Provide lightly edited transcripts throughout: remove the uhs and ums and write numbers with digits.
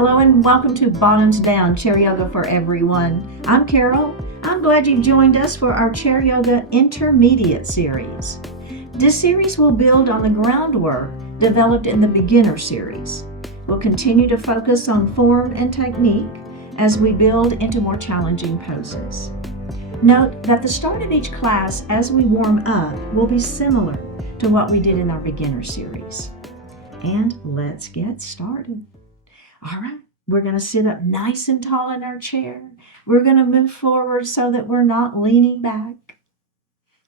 Hello and welcome to Bottoms Down Chair Yoga for Everyone. I'm Carol. I'm glad you've joined us for our Chair Yoga Intermediate series. This series will build on the groundwork developed in the Beginner series. We'll continue to focus on form and technique as we build into more challenging poses. Note that the start of each class as we warm up will be similar to what we did in our Beginner series. And let's get started. All right, we're going to sit up nice and tall in our chair. We're going to move forward so that we're not leaning back.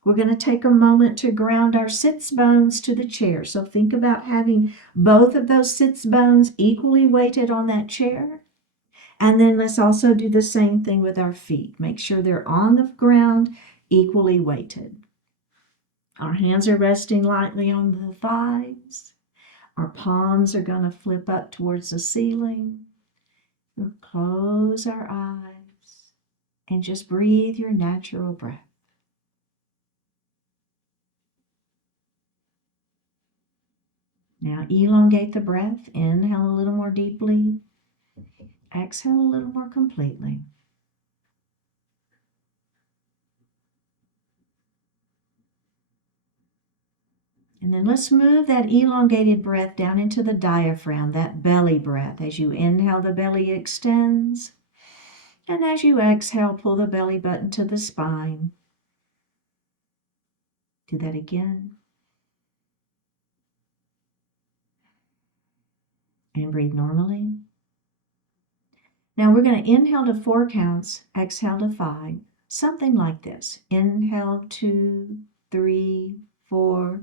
We're going to take a moment to ground our sits bones to the chair. So think about having both of those sits bones equally weighted on that chair. And then let's also do the same thing with our feet. Make sure they're on the ground, equally weighted. Our hands are resting lightly on the thighs. Our palms are going to flip up towards the ceiling. We'll close our eyes and just breathe your natural breath. Now elongate the breath. Inhale a little more deeply. Exhale a little more completely. And then let's move that elongated breath down into the diaphragm, that belly breath. As you inhale, the belly extends. And as you exhale, pull the belly button to the spine. Do that again. And breathe normally. Now we're going to inhale to 4 counts, exhale to 5. Something like this. Inhale 2, 3, 4.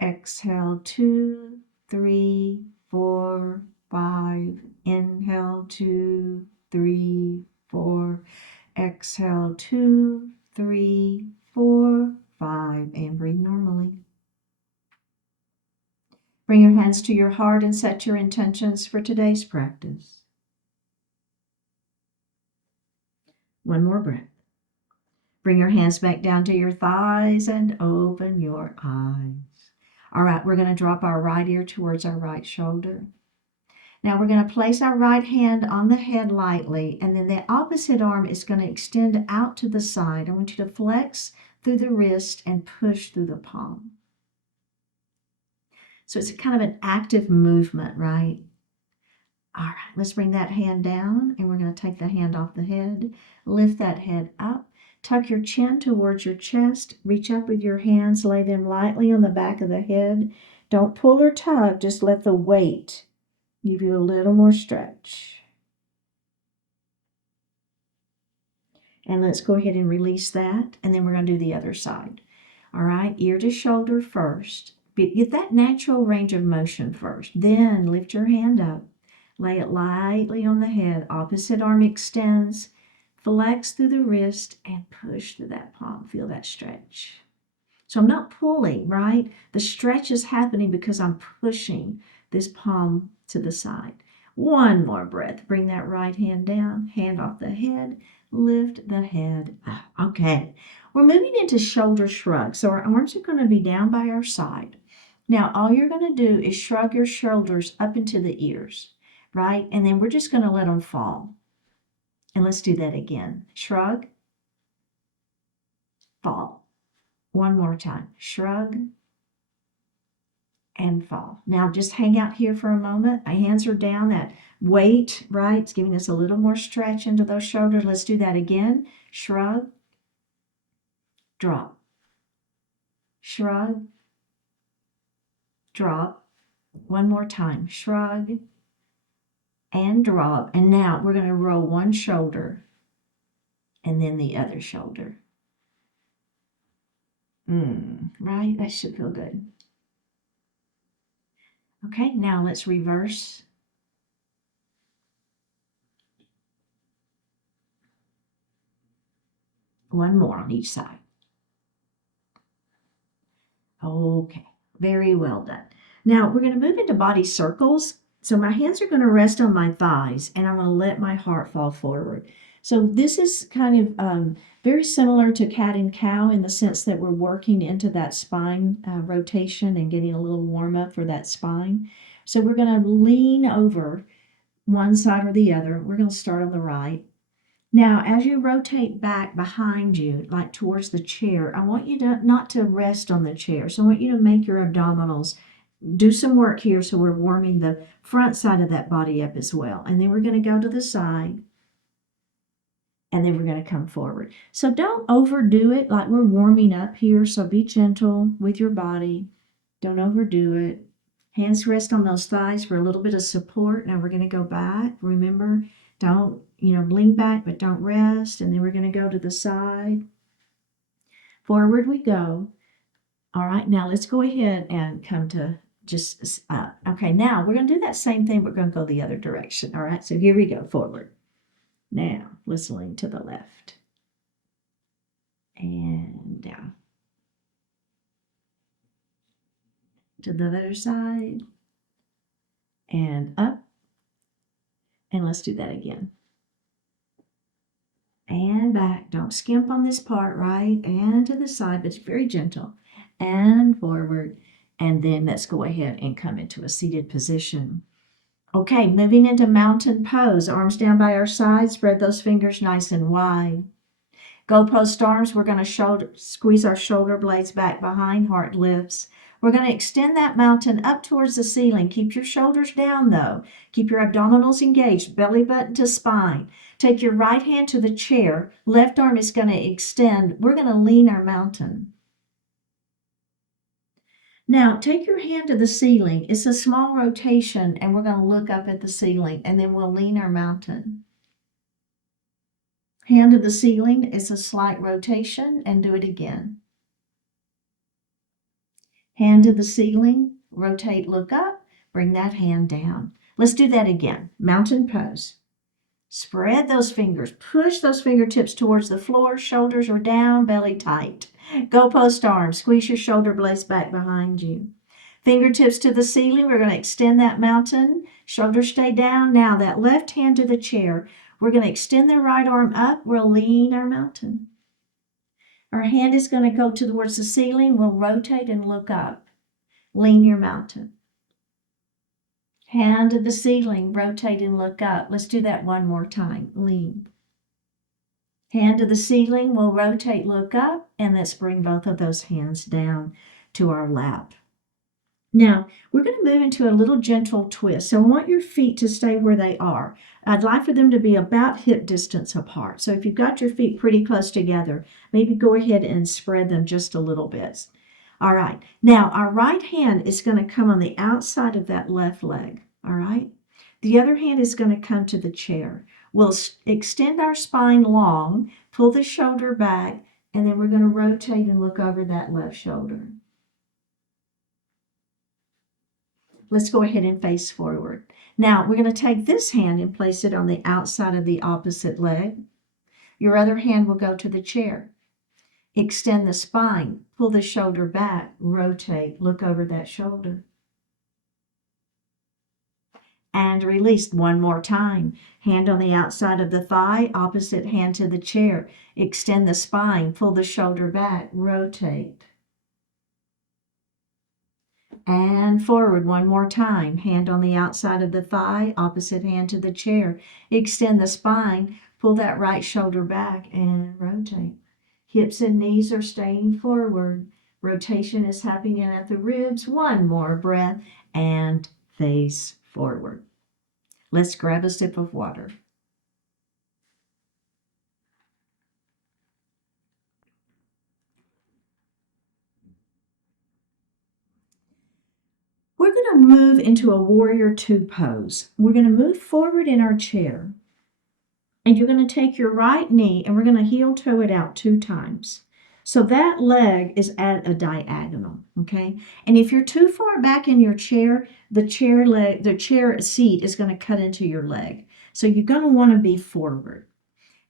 Exhale 2, 3, 4, 5. Inhale 2, 3, 4. Exhale 2, 3, 4, 5. And breathe normally. Bring your hands to your heart and set your intentions for today's practice. One more breath. Bring your hands back down to your thighs and open your eyes. All right, we're going to drop our right ear towards our right shoulder. Now we're going to place our right hand on the head lightly, and then the opposite arm is going to extend out to the side. I want you to flex through the wrist and push through the palm. So it's kind of an active movement, right? All right, let's bring that hand down, and we're going to take the hand off the head. Lift that head up. Tuck your chin towards your chest. Reach up with your hands. Lay them lightly on the back of the head. Don't pull or tug. Just let the weight give you a little more stretch. And let's go ahead and release that. And then we're going to do the other side. All right, ear to shoulder first. Get that natural range of motion first. Then lift your hand up. Lay it lightly on the head. Opposite arm extends. Flex through the wrist and push through that palm. Feel that stretch. So I'm not pulling, right? The stretch is happening because I'm pushing this palm to the side. One more breath. Bring that right hand down, hand off the head, lift the head up. Okay, we're moving into shoulder shrug. So our arms are going to be down by our side. Now all you're going to do is shrug your shoulders up into the ears, right? And then we're just going to let them fall. And let's do that again. Shrug, fall. One more time. Shrug and fall. Now just hang out here for a moment. My hands are down. That weight, right? It's giving us a little more stretch into those shoulders. Let's do that again. Shrug, drop. Shrug, drop. One more time. Shrug and drop. And now we're going to roll one shoulder and then the other shoulder. Right? That should feel good. Okay, now let's reverse. One more on each side. Okay, very well done. Now we're going to move into body circles. So my hands are going to rest on my thighs, and I'm going to let my heart fall forward. So this is kind of very similar to cat and cow in the sense that we're working into that spine rotation and getting a little warm up for that spine. So we're going to lean over one side or the other. We're going to start on the right. Now, as you rotate back behind you, like towards the chair, I want you to not to rest on the chair. So I want you to make your abdominals, do some work here so we're warming the front side of that body up as well. And then we're going to go to the side. And then we're going to come forward. So don't overdo it like we're warming up here. So be gentle with your body. Don't overdo it. Hands rest on those thighs for a little bit of support. Now we're going to go back. Remember, don't, lean back, but don't rest. And then we're going to go to the side. Forward we go. All right, now let's go ahead and come to just, okay, now we're going to do that same thing. We're going to go the other direction. All right, so here we go, forward. Now, let's lean to the left. And down. To the other side. And up. And let's do that again. And back. Don't skimp on this part, right? And to the side, but it's very gentle. And forward. And then let's go ahead and come into a seated position. Okay, moving into mountain pose. Arms down by our sides. Spread those fingers nice and wide. Goalpost arms, we're going to squeeze our shoulder blades back behind, heart lifts. We're going to extend that mountain up towards the ceiling. Keep your shoulders down, though. Keep your abdominals engaged, belly button to spine. Take your right hand to the chair. Left arm is going to extend. We're going to lean our mountain. Now, take your hand to the ceiling. It's a small rotation, and we're going to look up at the ceiling, and then we'll lean our mountain. Hand to the ceiling is a slight rotation, and do it again. Hand to the ceiling, rotate, look up, bring that hand down. Let's do that again. Mountain pose. Spread those fingers. Push those fingertips towards the floor. Shoulders are down, belly tight. Goalpost arms. Squeeze your shoulder blades back behind you. Fingertips to the ceiling. We're going to extend that mountain. Shoulders stay down. Now that left hand to the chair. We're going to extend the right arm up. We'll lean our mountain. Our hand is going to go towards the ceiling. We'll rotate and look up. Lean your mountain. Hand to the ceiling. Rotate and look up. Let's do that one more time. Lean. Hand to the ceiling. We'll rotate, look up, and let's bring both of those hands down to our lap. Now, we're going to move into a little gentle twist. So I want your feet to stay where they are. I'd like for them to be about hip distance apart. So if you've got your feet pretty close together, maybe go ahead and spread them just a little bit. All right. Now, our right hand is going to come on the outside of that left leg. All right. The other hand is going to come to the chair. We'll extend our spine long, pull the shoulder back, and then we're going to rotate and look over that left shoulder. Let's go ahead and face forward. Now, we're going to take this hand and place it on the outside of the opposite leg. Your other hand will go to the chair. Extend the spine, pull the shoulder back, rotate, look over that shoulder. And release one more time. Hand on the outside of the thigh, opposite hand to the chair. Extend the spine, pull the shoulder back, rotate. And forward one more time. Hand on the outside of the thigh, opposite hand to the chair. Extend the spine, pull that right shoulder back and rotate. Hips and knees are staying forward. Rotation is happening at the ribs. One more breath and face forward. Let's grab a sip of water. We're going to move into a warrior two pose. We're going to move forward in our chair. And you're going to take your right knee and we're going to heel toe it out 2 times. So that leg is at a diagonal, okay? And if you're too far back in your chair, the chair seat is going to cut into your leg. So you're going to want to be forward.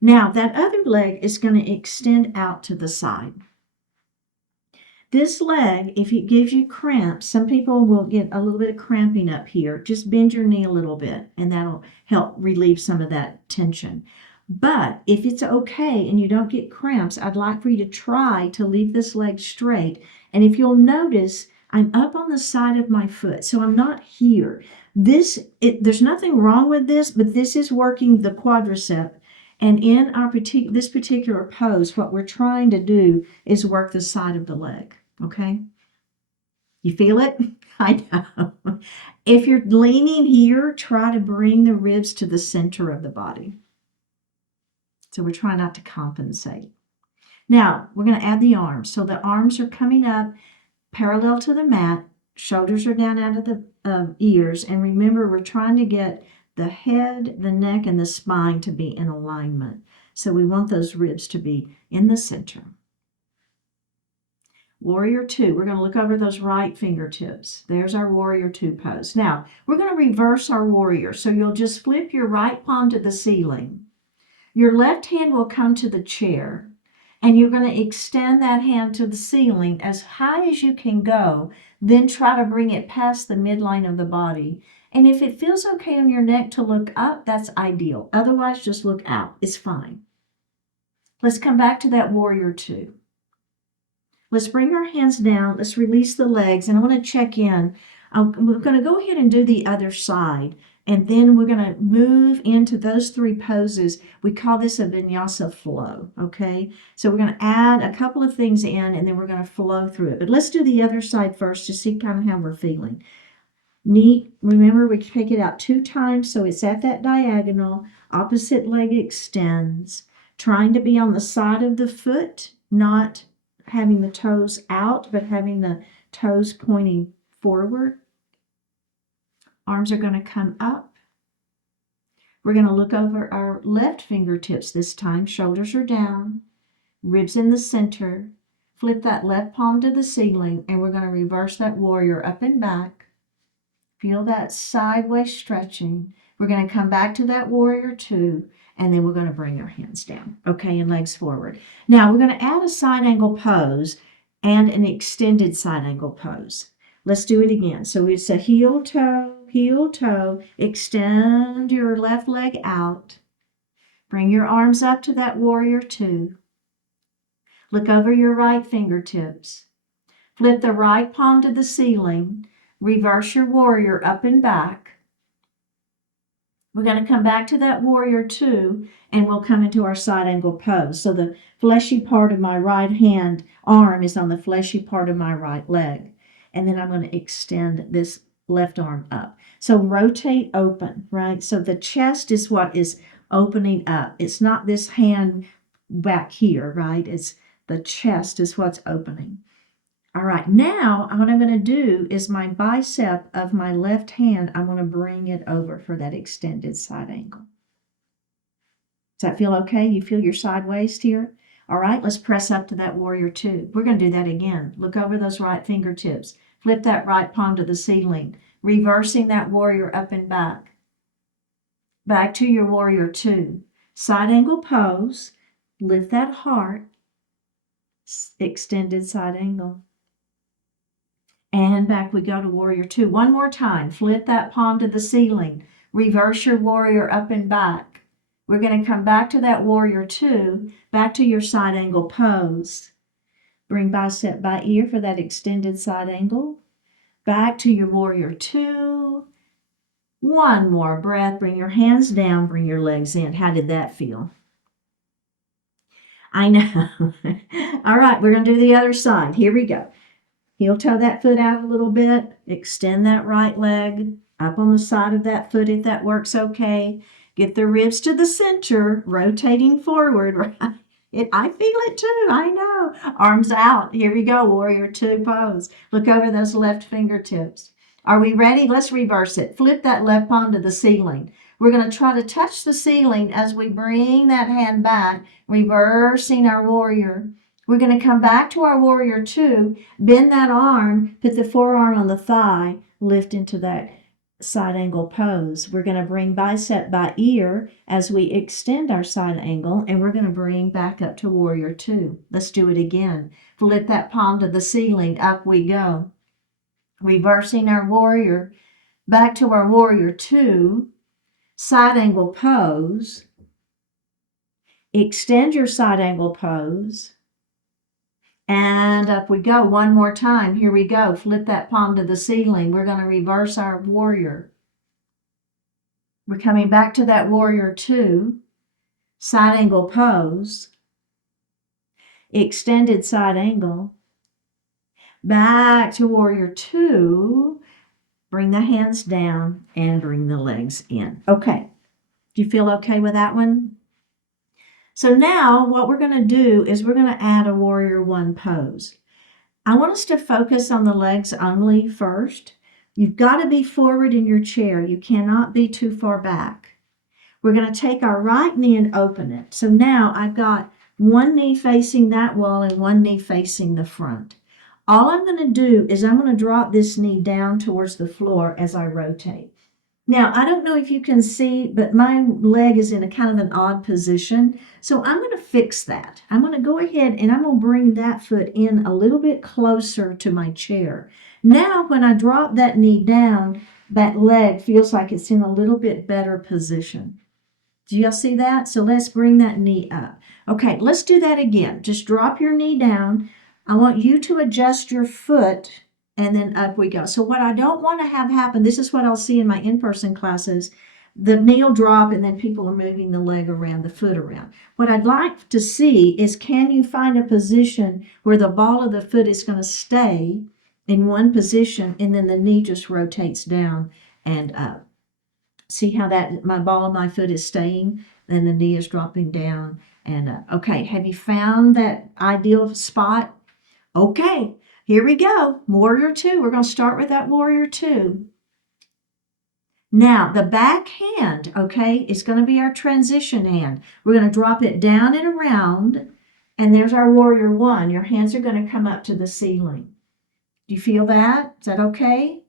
Now, that other leg is going to extend out to the side. This leg, if it gives you cramps, some people will get a little bit of cramping up here. Just bend your knee a little bit, and that'll help relieve some of that tension. But if it's okay and you don't get cramps, I'd like for you to try to leave this leg straight. And if you'll notice, I'm up on the side of my foot, so I'm not here. There's nothing wrong with this, but this is working the quadricep. And in this particular pose, what we're trying to do is work the side of the leg. Okay? You feel it? I know. If you're leaning here, try to bring the ribs to the center of the body. So we're trying not to compensate. Now, we're going to add the arms. So the arms are coming up parallel to the mat. Shoulders are down out of the ears. And remember, we're trying to get the head, the neck, and the spine to be in alignment. So we want those ribs to be in the center. Warrior two, we're going to look over those right fingertips. There's our warrior two pose. Now, we're going to reverse our warrior. So you'll just flip your right palm to the ceiling. Your left hand will come to the chair, and you're going to extend that hand to the ceiling as high as you can go. Then try to bring it past the midline of the body. And if it feels okay on your neck to look up, that's ideal. Otherwise, just look out. It's fine. Let's come back to that warrior two. Let's bring our hands down. Let's release the legs. And I want to check in. We're going to go ahead and do the other side. And then we're going to move into those three poses. We call this a vinyasa flow. Okay? So we're going to add a couple of things in, and then we're going to flow through it. But let's do the other side first to see kind of how we're feeling. Knee, remember we take it out 2 times. So it's at that diagonal. Opposite leg extends. Trying to be on the side of the foot, not having the toes out, but having the toes pointing forward. Arms are going to come up. We're going to look over our left fingertips this time. Shoulders are down. Ribs in the center. Flip that left palm to the ceiling, and we're going to reverse that warrior up and back. Feel that sideways stretching. We're going to come back to that warrior two, and then we're going to bring our hands down, okay, and legs forward. Now, we're going to add a side angle pose and an extended side angle pose. Let's do it again. So it's a heel, toe, extend your left leg out. Bring your arms up to that warrior two. Look over your right fingertips. Flip the right palm to the ceiling. Reverse your warrior up and back. We're going to come back to that warrior two, and we'll come into our side angle pose. So the fleshy part of my right hand arm is on the fleshy part of my right leg. And then I'm going to extend this left arm up. So rotate open, right? So the chest is what is opening up. It's not this hand back here, right? It's the chest is what's opening. All right, now what I'm going to do is my bicep of my left hand, I'm going to bring it over for that extended side angle. Does that feel okay? You feel your side waist here? All right, let's press up to that warrior two. We're going to do that again. Look over those right fingertips. Flip that right palm to the ceiling, reversing that warrior up and back. Back to your warrior two. Side angle pose. Lift that heart. Extended side angle. And back we go to warrior two. One more time. Flip that palm to the ceiling. Reverse your warrior up and back. We're going to come back to that warrior two, back to your side angle pose. Bring bicep by ear for that extended side angle. Back to your warrior two. One more breath. Bring your hands down. Bring your legs in. How did that feel? I know. All right, we're going to do the other side. Here we go. Heel toe that foot out a little bit. Extend that right leg up on the side of that foot if that works okay. Get the ribs to the center, rotating forward, right? I feel it too, I know. Arms out. Here we go, warrior two pose. Look over those left fingertips. Are we ready? Let's reverse it. Flip that left palm to the ceiling. We're going to try to touch the ceiling as we bring that hand back, reversing our warrior. We're going to come back to our warrior two, bend that arm, put the forearm on the thigh, lift into that side angle pose. We're going to bring bicep by ear as we extend our side angle, and we're going to bring back up to warrior two. Let's do it again. Flip that palm to the ceiling, up we go. Reversing our warrior, back to our warrior two, side angle pose. Extend your side angle pose. And up we go. One more time. Here we go. Flip that palm to the ceiling. We're going to reverse our warrior. We're coming back to that warrior two, side angle pose, extended side angle, back to warrior two, bring the hands down and bring the legs in. Okay, do you feel okay with that one? So now what we're going to do is we're going to add a warrior one pose. I want us to focus on the legs only first. You've got to be forward in your chair. You cannot be too far back. We're going to take our right knee and open it. So now I've got one knee facing that wall and one knee facing the front. All I'm going to do is I'm going to drop this knee down towards the floor as I rotate. Now, I don't know if you can see, but my leg is in a kind of an odd position. So I'm going to fix that. I'm going to go ahead and I'm going to bring that foot in a little bit closer to my chair. Now, when I drop that knee down, that leg feels like it's in a little bit better position. Do y'all see that? So let's bring that knee up. Okay, let's do that again. Just drop your knee down. I want you to adjust your foot and then up we go. So what I don't want to have happen, this is what I'll see in my in-person classes, the knee will drop and then people are moving the leg around, the foot around. What I'd like to see is, can you find a position where the ball of the foot is going to stay in one position and then the knee just rotates down and up. See how that my ball of my foot is staying, then the knee is dropping down and up. Okay, have you found that ideal spot? Okay, here we go. Warrior two. We're going to start with that warrior two. Now, the back hand, okay, is going to be our transition hand. We're going to drop it down and around, and there's our warrior one. Your hands are going to come up to the ceiling. Do you feel that? Is that okay?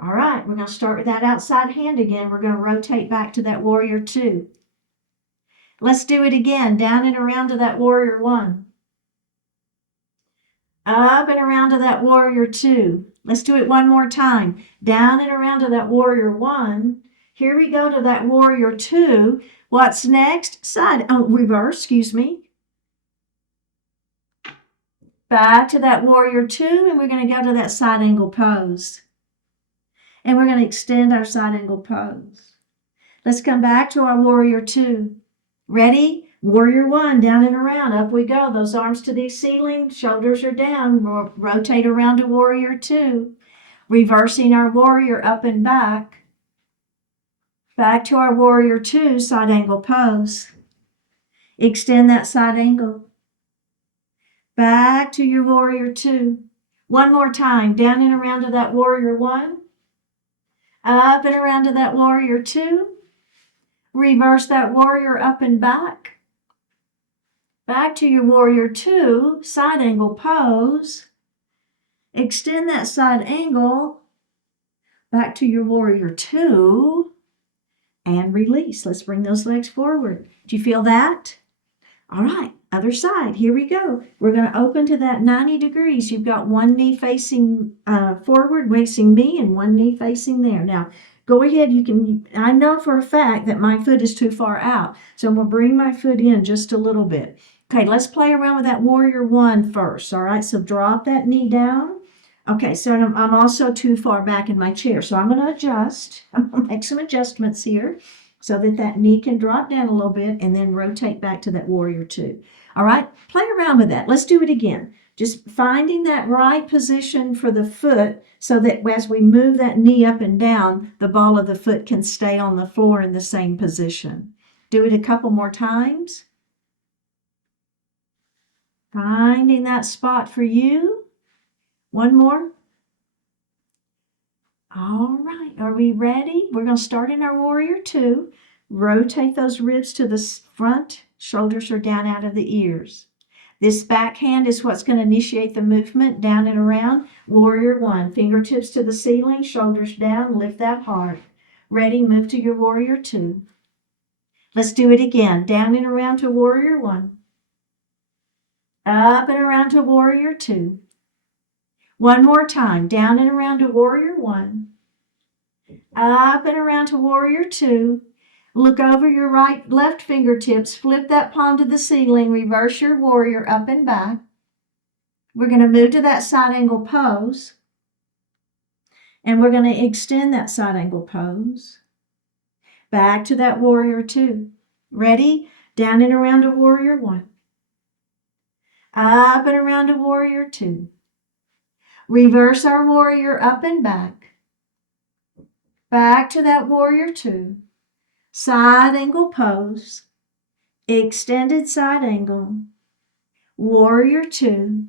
All right, we're going to start with that outside hand again. We're going to rotate back to that warrior two. Let's do it again. Down and around to that warrior one. Up and around to that warrior two. Let's do it one more time. Down and around to that warrior one. Here we go to that warrior two. What's next? Side, reverse, excuse me. Back to that warrior two, and we're going to go to that side angle pose. And we're going to extend our side angle pose. Let's come back to our warrior two. Ready? Warrior one, down and around, up we go. Those arms to the ceiling, shoulders are down. Rotate around to warrior two. Reversing our warrior up and back. Back to our warrior two, side angle pose. Extend that side angle. Back to your warrior two. One more time, down and around to that warrior one. Up and around to that warrior two. Reverse that warrior up and back. Back to your warrior two, side angle pose. Extend that side angle. Back to your warrior two. And release. Let's bring those legs forward. Do you feel that? All right, other side. Here we go. We're going to open to that 90 degrees. You've got one knee facing forward, facing me, and one knee facing there. Now, go ahead. I know for a fact that my foot is too far out. So I'm going to bring my foot in just a little bit. Okay, let's play around with that warrior one first. All right, so drop that knee down. Okay, so I'm also too far back in my chair. So I'm going to adjust. I'm going to make some adjustments here so that knee can drop down a little bit and then rotate back to that warrior two. All right, play around with that. Let's do it again. Just finding that right position for the foot so that as we move that knee up and down, the ball of the foot can stay on the floor in the same position. Do it a couple more times. Finding that spot for you. One more. All right, are we ready? We're going to start in our warrior two. Rotate those ribs to the front. Shoulders are down out of the ears. This back hand is what's going to initiate the movement down and around. Warrior one, fingertips to the ceiling, shoulders down, lift that heart. Ready, move to your warrior two. Let's do it again. Down and around to warrior one. Up and around to warrior two. One more time. Down and around to warrior one. Up and around to warrior two. Look over your left fingertips. Flip that palm to the ceiling. Reverse your warrior up and back. We're going to move to that side angle pose. And we're going to extend that side angle pose. Back to that warrior two. Ready? Down and around a warrior one. Up and around a warrior two. Reverse our warrior up and back. Back to that warrior two. Side angle pose. Extended side angle. Warrior two.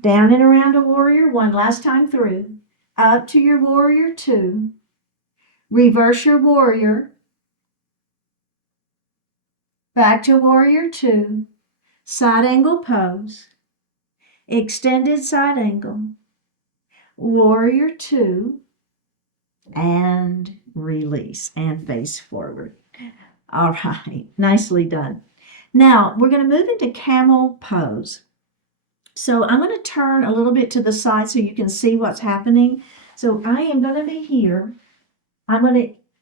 Down and around a warrior one. Last time through. Up to your warrior two. Reverse your warrior. Back to warrior two. Side angle pose. Extended side angle. Warrior two. And release and face forward. All right, nicely done. Now we're going to move into camel pose. So I'm going to turn a little bit to the side so you can see what's happening. So I am going to be here.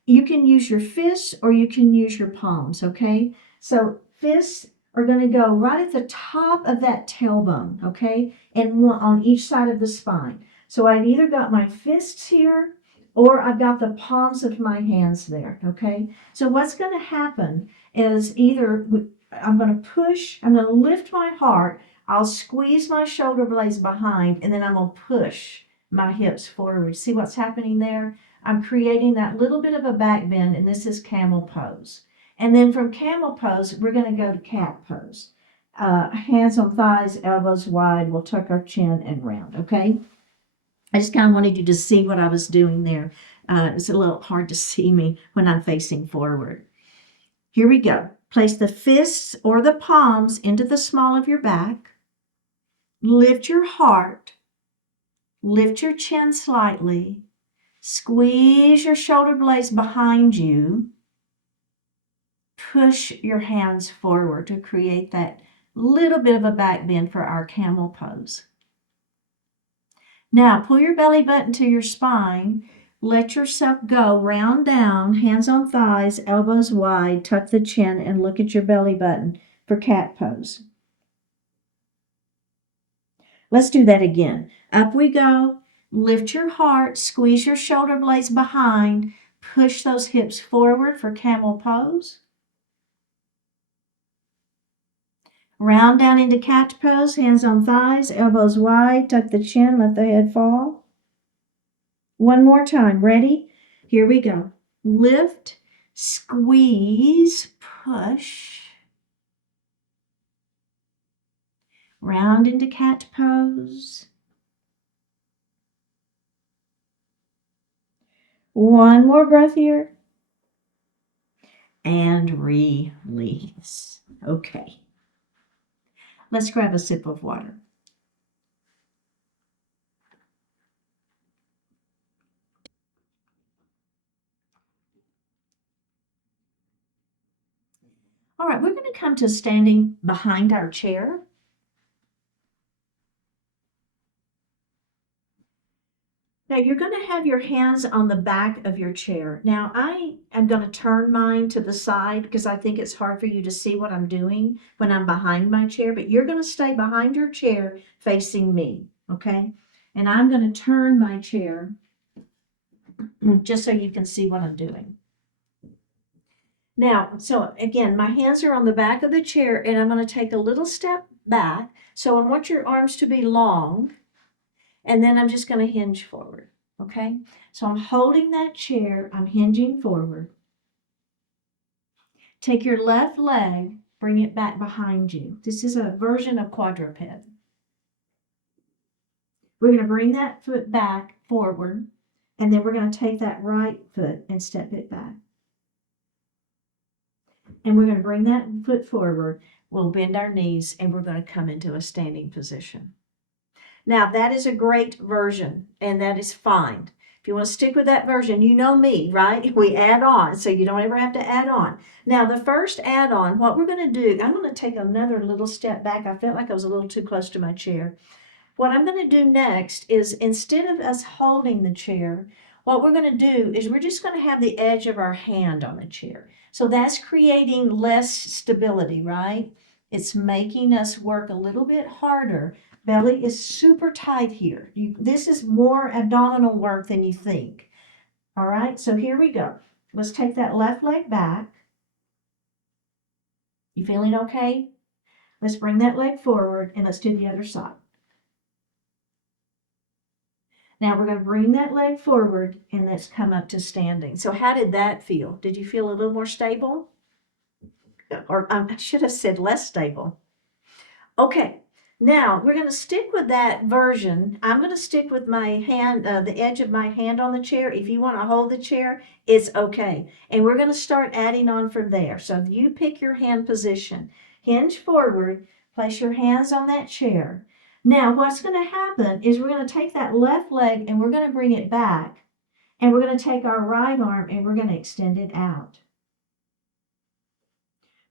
You can use your fists or you can use your palms, okay? So fists are going to go right at the top of that tailbone, okay? And on each side of the spine. So I've either got my fists here or I've got the palms of my hands there, okay? So what's going to happen is either I'm going to push, I'm going to lift my heart, I'll squeeze my shoulder blades behind, and then I'm going to push my hips forward. See what's happening there? I'm creating that little bit of a back bend, and this is camel pose. And then from camel pose, we're going to go to cat pose. Hands on thighs, elbows wide, we'll tuck our chin and round, okay? I just kind of wanted you to see what I was doing there. It's a little hard to see me when I'm facing forward. Here we go. Place the fists or the palms into the small of your back. Lift your heart. Lift your chin slightly. Squeeze your shoulder blades behind you. Push your hands forward to create that little bit of a back bend for our camel pose. Now pull your belly button to your spine. Let yourself go, round down, hands on thighs, elbows wide, tuck the chin, and look at your belly button for cat pose. Let's do that again. Up we go. Lift your heart, squeeze your shoulder blades behind, push those hips forward for camel pose. Round down into cat pose, hands on thighs, elbows wide, tuck the chin, let the head fall. One more time. Ready? Here we go. Lift, squeeze, push. Round into cat pose. One more breath here. And release. Okay. Let's grab a sip of water. All right, we're going to come to standing behind our chair. Now you're going to have your hands on the back of your chair. Now I am going to turn mine to the side because I think it's hard for you to see what I'm doing when I'm behind my chair, but you're going to stay behind your chair facing me, okay? And I'm going to turn my chair just so you can see what I'm doing. Now, so again, my hands are on the back of the chair and I'm going to take a little step back. So I want your arms to be long. And then I'm just going to hinge forward, okay? So I'm holding that chair, I'm hinging forward. Take your left leg, bring it back behind you. This is a version of quadruped. We're going to bring that foot back forward, and then we're going to take that right foot and step it back. And we're going to bring that foot forward. We'll bend our knees, and we're going to come into a standing position. Now, that is a great version, and that is fine. If you want to stick with that version, you know me, right? We add on, so you don't ever have to add on. Now, the first add-on, what we're going to do, I'm going to take another little step back. I felt like I was a little too close to my chair. What I'm going to do next is, instead of us holding the chair, what we're going to do is we're just going to have the edge of our hand on the chair. So that's creating less stability, right? It's making us work a little bit harder. Belly is super tight here. This is more abdominal work than you think. All right, so here we go. Let's take that left leg back. You feeling okay? Let's bring that leg forward and let's do the other side. Now we're going to bring that leg forward and let's come up to standing. So how did that feel? Did you feel a little more stable? Or I should have said less stable. Okay, now we're going to stick with that version. I'm going to stick with my hand, the edge of my hand on the chair. If you want to hold the chair, it's okay. And we're going to start adding on from there. So you pick your hand position. Hinge forward, place your hands on that chair. Now what's going to happen is we're going to take that left leg and we're going to bring it back. And we're going to take our right arm and we're going to extend it out.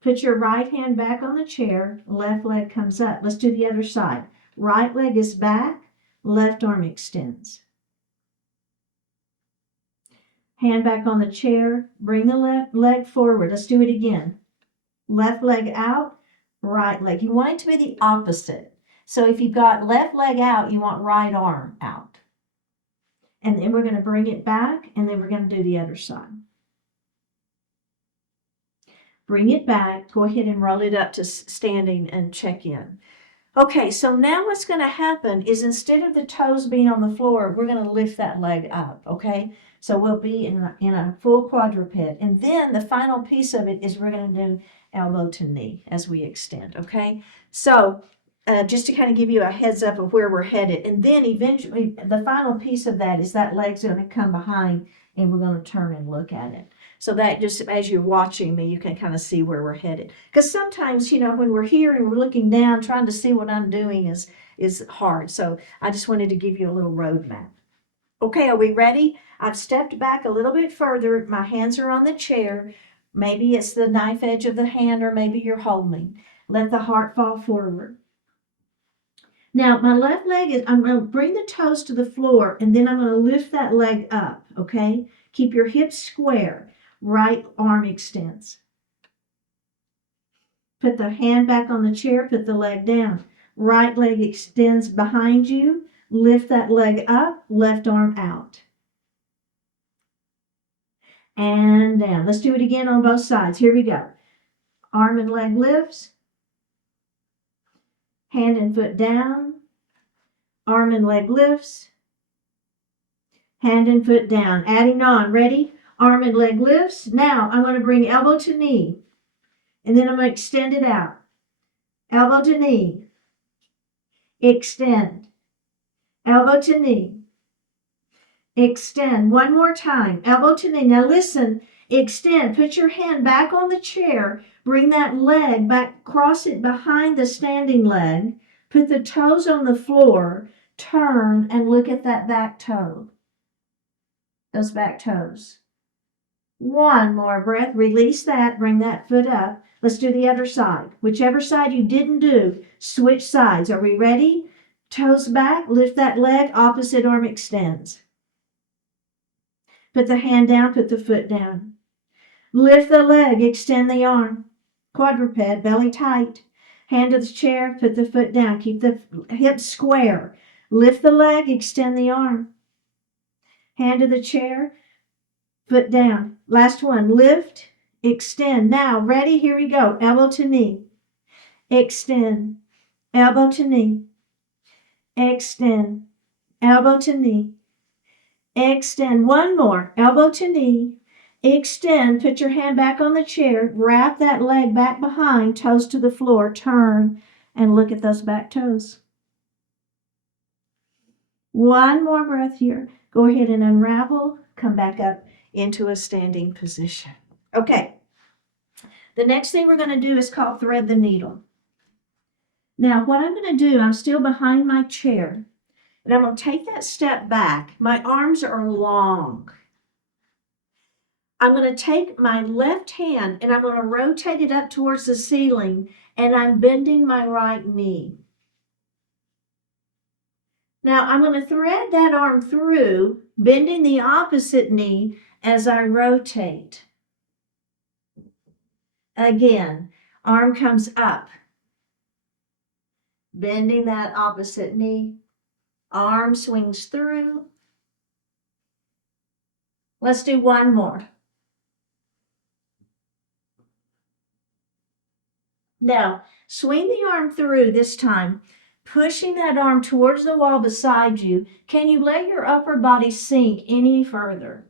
Put your right hand back on the chair, left leg comes up. Let's do the other side. Right leg is back, left arm extends. Hand back on the chair, bring the left leg forward. Let's do it again. Left leg out, right leg. You want it to be the opposite. So if you've got left leg out, you want right arm out. And then we're going to bring it back, and then we're going to do the other side. Bring it back, go ahead and roll it up to standing and check in. Okay, so now what's going to happen is instead of the toes being on the floor, we're going to lift that leg up, okay? So we'll be in a full quadruped. And then the final piece of it is we're going to do elbow to knee as we extend, okay? So just to kind of give you a heads up of where we're headed. And then eventually the final piece of that is that leg's going to come behind and we're going to turn and look at it. So that just as you're watching me, you can kind of see where we're headed. Because sometimes, you know, when we're here and we're looking down, trying to see what I'm doing is hard. So I just wanted to give you a little roadmap. Okay, are we ready? I've stepped back a little bit further. My hands are on the chair. Maybe it's the knife edge of the hand or maybe you're holding. Let the heart fall forward. Now, my left leg is, I'm going to bring the toes to the floor and then I'm going to lift that leg up, okay? Keep your hips square. Right arm extends. Put the hand back on the chair, put the leg down. Right leg extends behind you. Lift that leg up, left arm out. And down. Let's do it again on both sides. Here we go. Arm and leg lifts. Hand and foot down. Arm and leg lifts. Hand and foot down. Adding on. Ready? Arm and leg lifts. Now I'm going to bring elbow to knee. And then I'm going to extend it out. Elbow to knee. Extend. Elbow to knee. Extend. One more time. Elbow to knee. Now listen. Extend. Put your hand back on the chair. Bring that leg back. Cross it behind the standing leg. Put the toes on the floor. Turn and look at that back toe. Those back toes. One more breath. Release that. Bring that foot up. Let's do the other side. Whichever side you didn't do, switch sides. Are we ready? Toes back. Lift that leg. Opposite arm extends. Put the hand down. Put the foot down. Lift the leg. Extend the arm. Quadruped. Belly tight. Hand to the chair. Put the foot down. Keep the hips square. Lift the leg. Extend the arm. Hand to the chair. Foot down. Last one. Lift. Extend. Now, ready? Here we go. Elbow to knee. Extend. Elbow to knee. Extend. Elbow to knee. Extend. One more. Elbow to knee. Extend. Put your hand back on the chair. Wrap that leg back behind. Toes to the floor. Turn and look at those back toes. One more breath here. Go ahead and unravel. Come back up into a standing position. Okay. The next thing we're going to do is called thread the needle. Now, what I'm going to do, I'm still behind my chair, and I'm going to take that step back. My arms are long. I'm going to take my left hand, and I'm going to rotate it up towards the ceiling, and I'm bending my right knee. Now, I'm going to thread that arm through, bending the opposite knee as I rotate. Again, arm comes up, bending that opposite knee. Arm swings through. Let's do one more. Now, swing the arm through this time, pushing that arm towards the wall beside you. Can you let your upper body sink any further?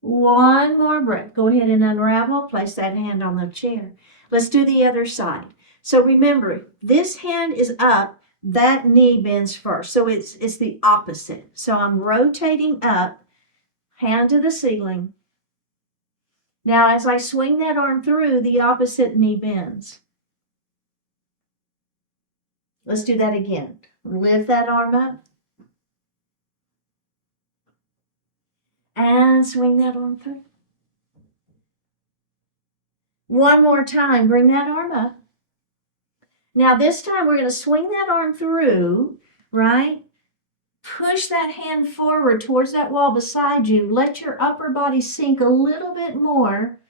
One more breath. Go ahead and unravel. Place that hand on the chair. Let's do the other side. So remember, this hand is up, that knee bends first. So it's the opposite. So I'm rotating up, hand to the ceiling. Now, as I swing that arm through, the opposite knee bends. Let's do that again. Lift that arm up. And swing that arm through. One more time, bring that arm up. Now this time we're going to swing that arm through, right? Push that hand forward towards that wall beside you. Let your upper body sink a little bit more.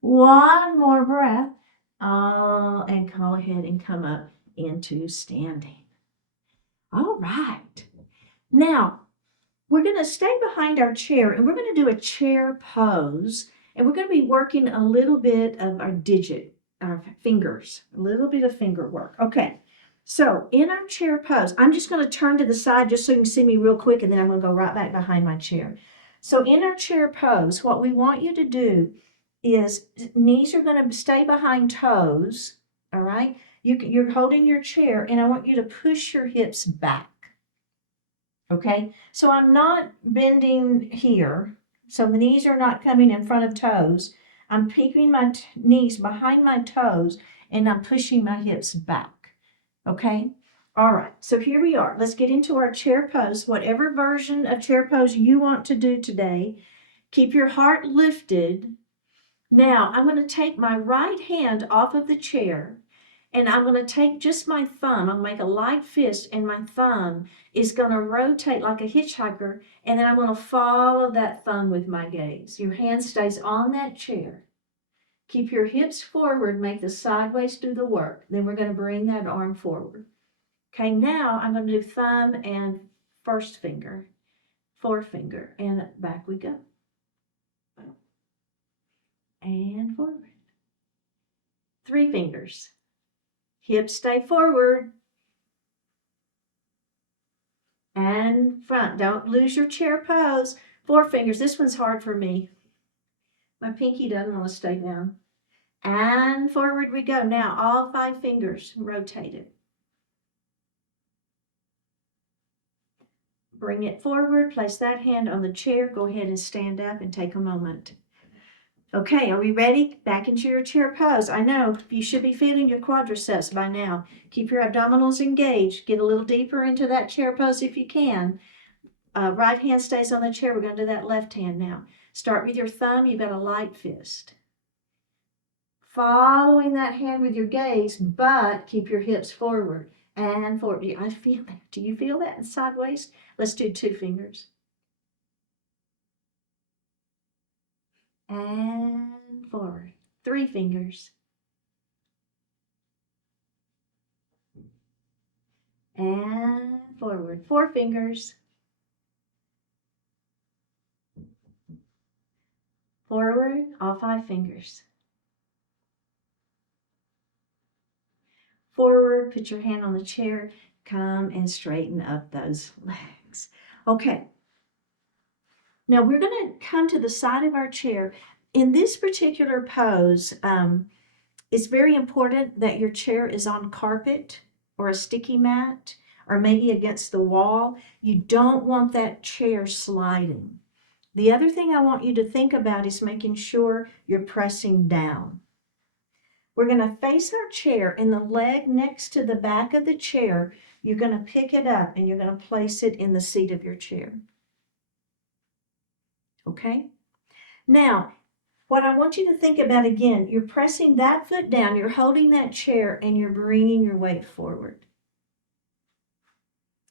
One more breath. And go ahead and come up into standing. All right. Now, we're going to stay behind our chair and we're going to do a chair pose. And we're going to be working a little bit of our fingers, a little bit of finger work. Okay, so in our chair pose, I'm just going to turn to the side just so you can see me real quick, and then I'm going to go right back behind my chair. So in our chair pose, what we want you to do is knees are going to stay behind toes, all right? You're holding your chair, and I want you to push your hips back, okay? So I'm not bending here. So the knees are not coming in front of toes. I'm peeking my knees behind my toes and I'm pushing my hips back. Okay? All right. So here we are. Let's get into our chair pose. Whatever version of chair pose you want to do today. Keep your heart lifted. Now, I'm going to take my right hand off of the chair and I'm going to take just my thumb. I'm going to make a light fist and my thumb is going to rotate like a hitchhiker, and then I'm going to follow that thumb with my gaze. Your hand stays on that chair. Keep your hips forward, make the sideways do the work. Then we're going to bring that arm forward. Okay, now I'm going to do thumb and first finger, forefinger, and back we go. And forward. 3 fingers. Hips stay forward. And front. Don't lose your chair pose. 4 fingers. This one's hard for me. My pinky doesn't want to stay down. And forward we go. Now all 5 fingers rotated. Bring it forward. Place that hand on the chair. Go ahead and stand up and take a moment. Okay, are we ready? Back into your chair pose. I know you should be feeling your quadriceps by now. Keep your abdominals engaged. Get a little deeper into that chair pose if you can. Right hand stays on the chair. We're going to do that left hand now. Start with your thumb. You've got a light fist. Following that hand with your gaze, but keep your hips forward and forward. I feel that. Do you feel that? Sideways? Let's do 2 fingers. And forward. 3 fingers. And forward. 4 fingers. Forward, all 5 fingers. Forward, put your hand on the chair. Come and straighten up those legs. Okay. Now we're going to come to the side of our chair. In this particular pose, it's very important that your chair is on carpet or a sticky mat or maybe against the wall. You don't want that chair sliding. The other thing I want you to think about is making sure you're pressing down. We're going to face our chair, and the leg next to the back of the chair, you're going to pick it up and you're going to place it in the seat of your chair. Okay? Now, what I want you to think about again, you're pressing that foot down, you're holding that chair, and you're bringing your weight forward.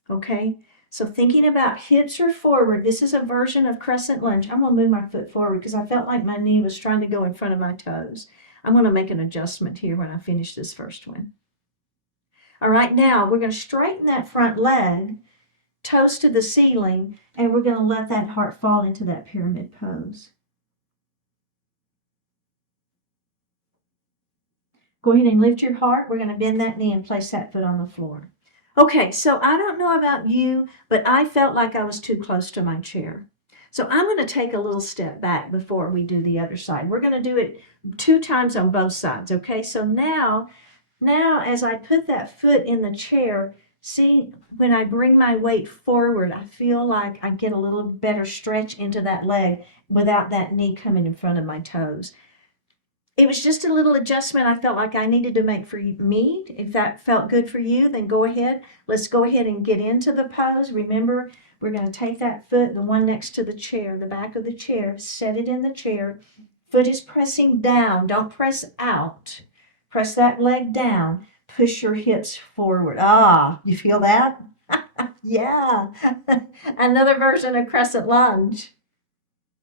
Okay? So thinking about hips are forward. This is a version of crescent lunge. I'm going to move my foot forward because I felt like my knee was trying to go in front of my toes. I'm going to make an adjustment here when I finish this first one. All right, now we're going to straighten that front leg, toes to the ceiling, and we're going to let that heart fall into that pyramid pose. Go ahead and lift your heart. We're going to bend that knee and place that foot on the floor. Okay, so I don't know about you, but I felt like I was too close to my chair. So I'm going to take a little step back before we do the other side. We're going to do it 2 times on both sides, okay? So now as I put that foot in the chair, see, when I bring my weight forward, I feel like I get a little better stretch into that leg without that knee coming in front of my toes. It was just a little adjustment I felt like I needed to make for me. If that felt good for you, then go ahead. Let's go ahead and get into the pose. Remember, we're going to take that foot, the one next to the chair, the back of the chair, set it in the chair. Foot is pressing down. Don't press out. Press that leg down. Push your hips forward. Ah, you feel that? Yeah. Another version of crescent lunge.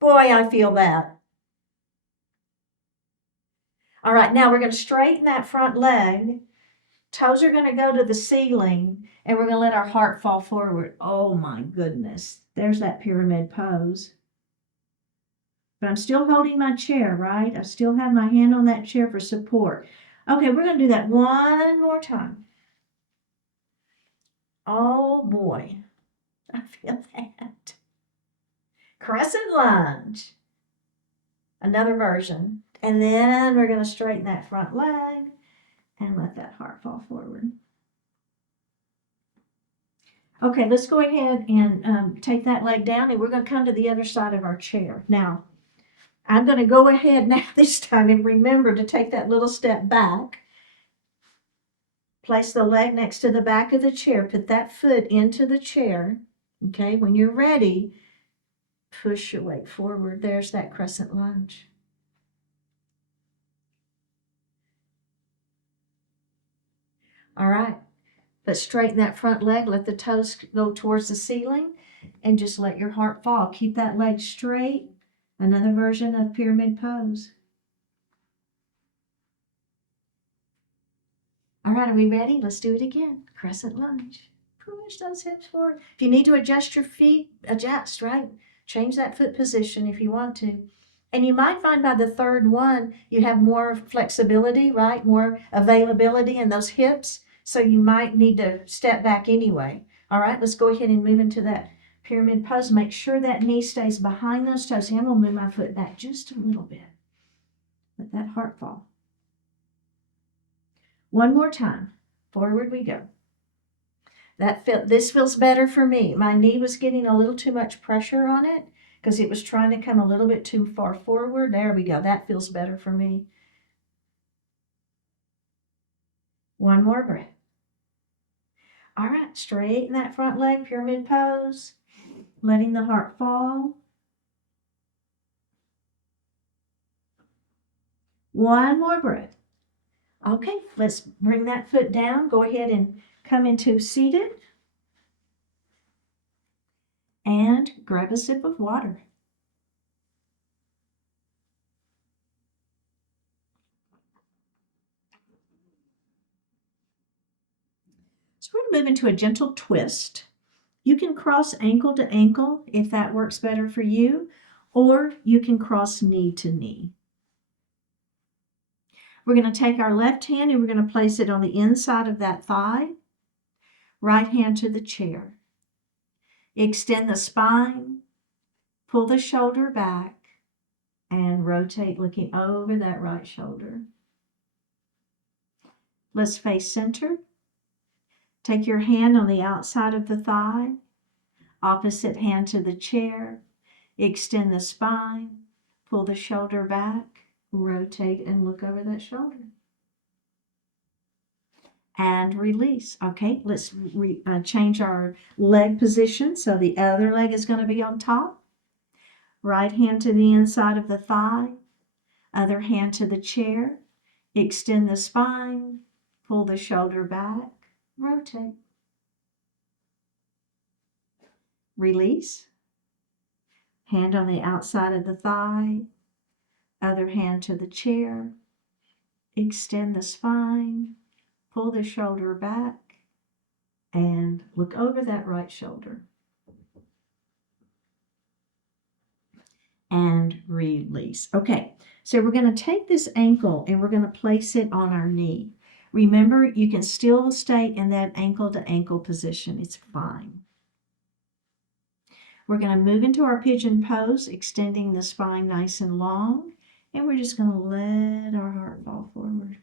Boy, I feel that. All right, now we're going to straighten that front leg. Toes are going to go to the ceiling, and we're going to let our heart fall forward. Oh my goodness. There's that pyramid pose. But I'm still holding my chair, right? I still have my hand on that chair for support. Okay, we're going to do that one more time. Oh boy, I feel that. Crescent lunge. Another version. And then we're going to straighten that front leg and let that heart fall forward. Okay, let's go ahead and take that leg down, and we're going to come to the other side of our chair. Now, I'm going to go ahead now this time and remember to take that little step back. Place the leg next to the back of the chair. Put that foot into the chair. Okay, when you're ready, push your weight forward. There's that crescent lunge. All right, let's straighten that front leg. Let the toes go towards the ceiling and just let your heart fall. Keep that leg straight. Another version of pyramid pose. All right, are we ready? Let's do it again. Crescent lunge. Push those hips forward. If you need to adjust your feet, adjust, right? Change that foot position if you want to. And you might find by the third one, you have more flexibility, right? More availability in those hips. So you might need to step back anyway. All right, let's go ahead and move into that pyramid pose. Make sure that knee stays behind those toes. See, I'm going to move my foot back just a little bit. Let that heart fall. One more time. Forward we go. This feels better for me. My knee was getting a little too much pressure on it because it was trying to come a little bit too far forward. There we go. That feels better for me. One more breath. All right, straighten that front leg, pyramid pose, letting the heart fall. One more breath. Okay, let's bring that foot down. Go ahead and come into seated. And grab a sip of water. So we're going to move into a gentle twist. You can cross ankle to ankle if that works better for you, or you can cross knee to knee. We're going to take our left hand and we're going to place it on the inside of that thigh. Right hand to the chair. Extend the spine, pull the shoulder back, and rotate looking over that right shoulder. Let's face center. Take your hand on the outside of the thigh, opposite hand to the chair. Extend the spine, pull the shoulder back, rotate and look over that shoulder. And release. Okay, let's change our leg position. So the other leg is going to be on top. Right hand to the inside of the thigh, other hand to the chair. Extend the spine, pull the shoulder back, rotate. Release. Hand on the outside of the thigh, other hand to the chair. Extend the spine, pull the shoulder back, and look over that right shoulder. And release. Okay, So we're going to take this ankle and we're going to place it on our knee. Remember, you can still stay in that ankle to ankle position. It's fine. We're going to move into our pigeon pose, extending the spine nice and long. And we're just going to let our heart fall forward.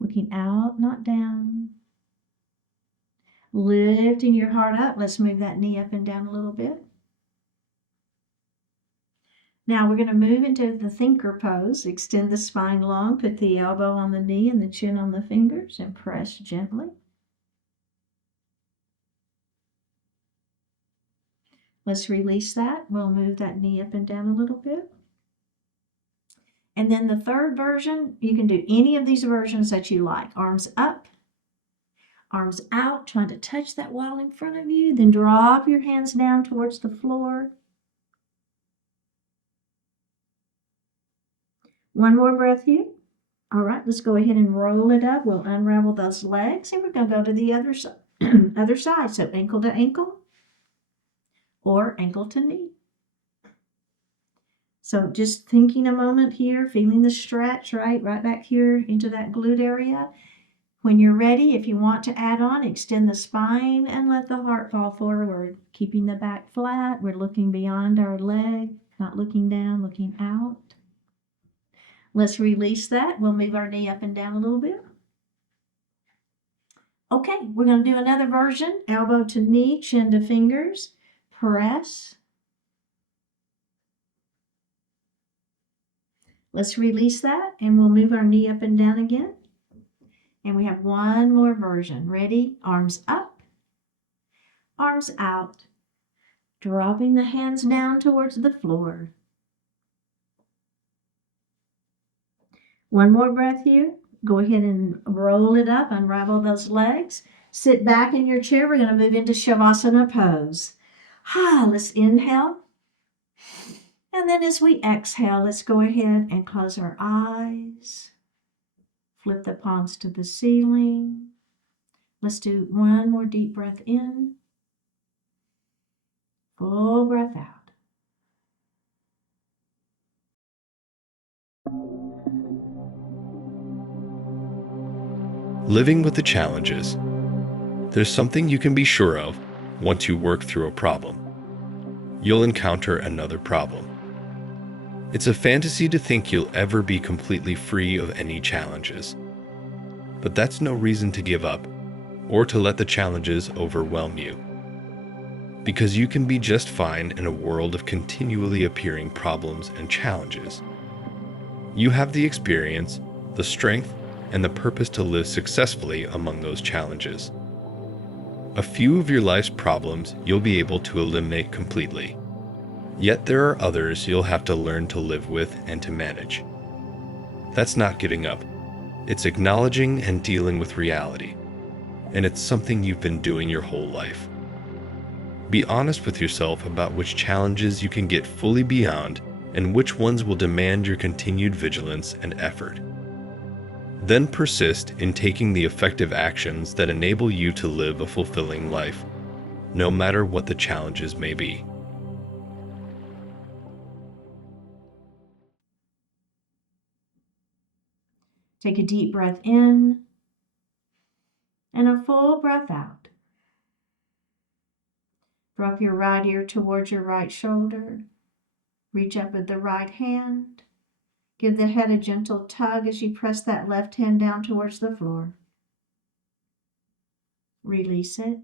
Looking out, not down. Lifting your heart up. Let's move that knee up and down a little bit. Now we're going to move into the thinker pose. Extend the spine long. Put the elbow on the knee and the chin on the fingers and press gently. Let's release that. We'll move that knee up and down a little bit. And then the third version, you can do any of these versions that you like. Arms up, arms out, trying to touch that wall in front of you. Then drop your hands down towards the floor. One more breath here. All right, let's go ahead and roll it up. We'll unravel those legs, and we're going to go to the other side. Other side. So ankle to ankle or ankle to knee. So just thinking a moment here, feeling the stretch, right back here into that glute area. When you're ready, if you want to add on, extend the spine and let the heart fall forward. Keeping the back flat. We're looking beyond our leg, not looking down, looking out. Let's release that. We'll move our knee up and down a little bit. Okay, we're going to do another version. Elbow to knee, chin to fingers. Press. Let's release that, and we'll move our knee up and down again. And we have one more version. Ready? Arms up, arms out. Dropping the hands down towards the floor. One more breath here. Go ahead and roll it up, unravel those legs. Sit back in your chair. We're going to move into Shavasana pose. Let's inhale. And then as we exhale, let's go ahead and close our eyes. Flip the palms to the ceiling. Let's do one more deep breath in. Full breath out. Living with the challenges. There's something you can be sure of once you work through a problem. You'll encounter another problem. It's a fantasy to think you'll ever be completely free of any challenges. But that's no reason to give up or to let the challenges overwhelm you. Because you can be just fine in a world of continually appearing problems and challenges. You have the experience, the strength, and the purpose to live successfully among those challenges. A few of your life's problems you'll be able to eliminate completely. Yet there are others you'll have to learn to live with and to manage. That's not giving up. It's acknowledging and dealing with reality. And it's something you've been doing your whole life. Be honest with yourself about which challenges you can get fully beyond and which ones will demand your continued vigilance and effort. Then persist in taking the effective actions that enable you to live a fulfilling life, no matter what the challenges may be. Take a deep breath in and a full breath out. Drop your right ear towards your right shoulder. Reach up with the right hand. Give the head a gentle tug as you press that left hand down towards the floor. Release it.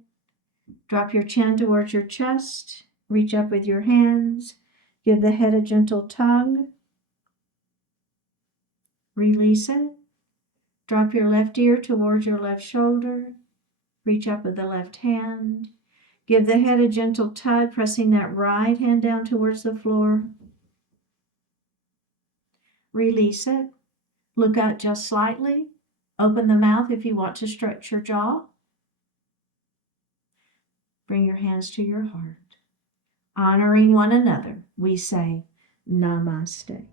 Drop your chin towards your chest. Reach up with your hands. Give the head a gentle tug. Release it. Drop your left ear towards your left shoulder. Reach up with the left hand. Give the head a gentle tug, pressing that right hand down towards the floor. Release it. Look out just slightly. Open the mouth if you want to stretch your jaw. Bring your hands to your heart. Honoring one another, we say Namaste.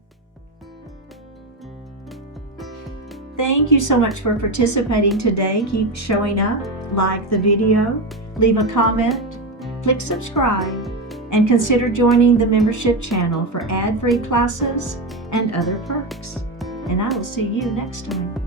Thank you so much for participating today. Keep showing up, like the video, leave a comment, click subscribe, And consider joining the membership channel for ad-free classes and other perks. And I will see you next time.